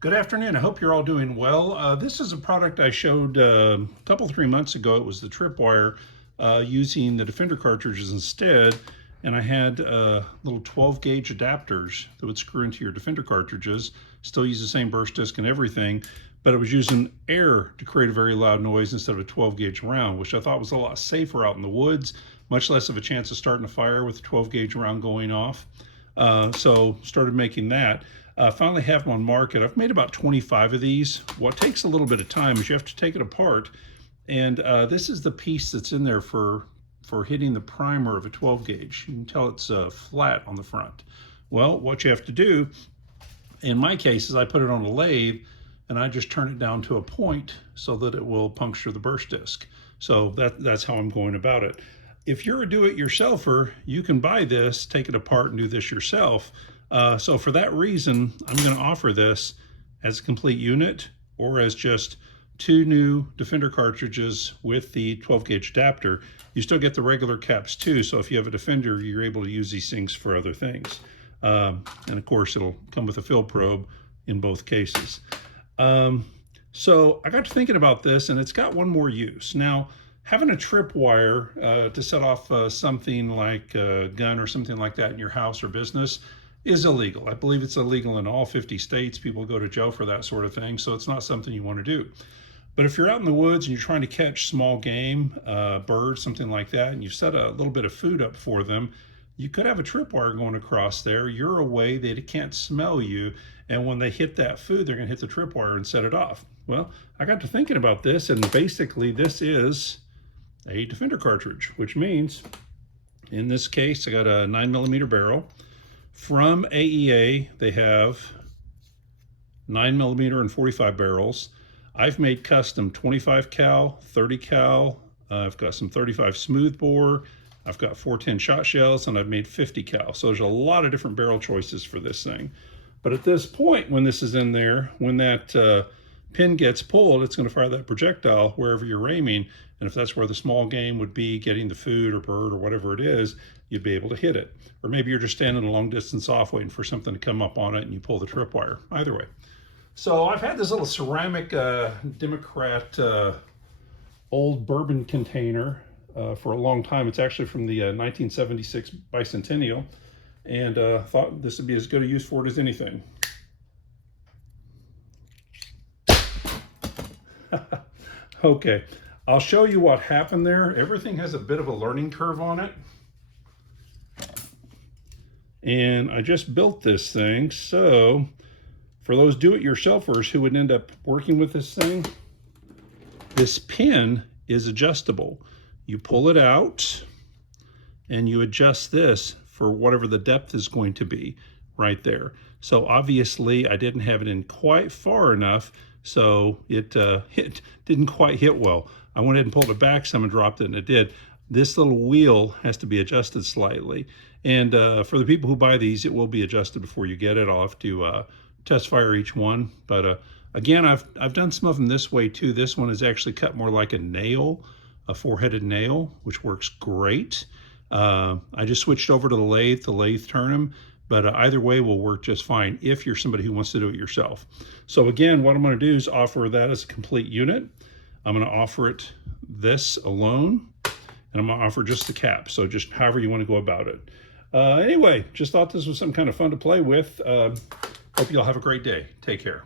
Good afternoon. I hope you're all doing well. This is a product I showed a couple, 3 months ago. It was the tripwire using the Defender cartridges instead. And I had little 12 gauge adapters that would screw into your Defender cartridges, still use the same burst disc and everything, but it was using air to create a very loud noise instead of a 12 gauge round, which I thought was a lot safer out in the woods, much less of a chance of starting a fire with a 12 gauge round going off. So started making that. Finally have them on market. I've made about 25 of these. What takes a little bit of time is you have to take it apart, and this is the piece that's in there for hitting the primer of a 12 gauge. You can tell it's flat on the front. Well, what you have to do, in my case, is I put it on a lathe and I just turn it down to a point so that it will puncture the burst disc. So that's how I'm going about it. If you're a do-it-yourselfer, you can buy this, take it apart, and do this yourself. So for that reason, I'm going to offer this as a complete unit or as just 2 new Defender cartridges with the 12 gauge adapter. You still get the regular caps too, so if you have a Defender, you're able to use these things for other things. And of course, it'll come with a fill probe in both cases. So I got to thinking about this, and it's got one more use. Now, having a tripwire to set off something like a gun or something like that in your house or business is illegal. I believe it's illegal in all 50 states. People go to jail for that sort of thing, so it's not something you want to do. But if you're out in the woods and you're trying to catch small game, birds, something like that, and you set a little bit of food up for them, you could have a tripwire going across there. You're away, they can't smell you, and when they hit that food, they're going to hit the tripwire and set it off. Well, I got to thinking about this, and basically this is a Defender cartridge, which means in this case I got a 9mm barrel. From AEA, they have 9mm and 45 barrels. I've made custom 25 cal, 30 cal. I've got some 35 smoothbore. I've got 410 shot shells, and I've made 50 cal. So there's a lot of different barrel choices for this thing. But at this point, when this is in there, when that pin gets pulled, it's going to fire that projectile wherever you're aiming. And if that's where the small game would be, getting the food or bird or whatever it is, you'd be able to hit it. Or maybe you're just standing a long distance off waiting for something to come up on it and you pull the tripwire. Either way. So I've had this little ceramic Democrat old bourbon container for a long time. It's actually from the 1976 bicentennial, and thought this would be as good a use for it as anything. Okay, I'll show you what happened there. Everything has a bit of a learning curve on it. And I just built this thing, so for those do-it-yourselfers who would end up working with this thing, this pin is adjustable. You pull it out and you adjust this for whatever the depth is going to be right there. So obviously I didn't have it in quite far enough, so it didn't quite hit well. I went ahead and pulled it back some and dropped it, and it did. This little wheel has to be adjusted slightly. And for the people who buy these, it will be adjusted before you get it. I'll have to test fire each one. But again, I've done some of them this way too. This one is actually cut more like a nail, a 4-headed nail, which works great. I just switched over to the lathe turn them. But either way will work just fine if you're somebody who wants to do it yourself. So again, what I'm going to do is offer that as a complete unit. I'm going to offer it this alone, and I'm going to offer just the cap. So just however you want to go about it. Anyway, just thought this was some kind of fun to play with. Hope you all have a great day. Take care.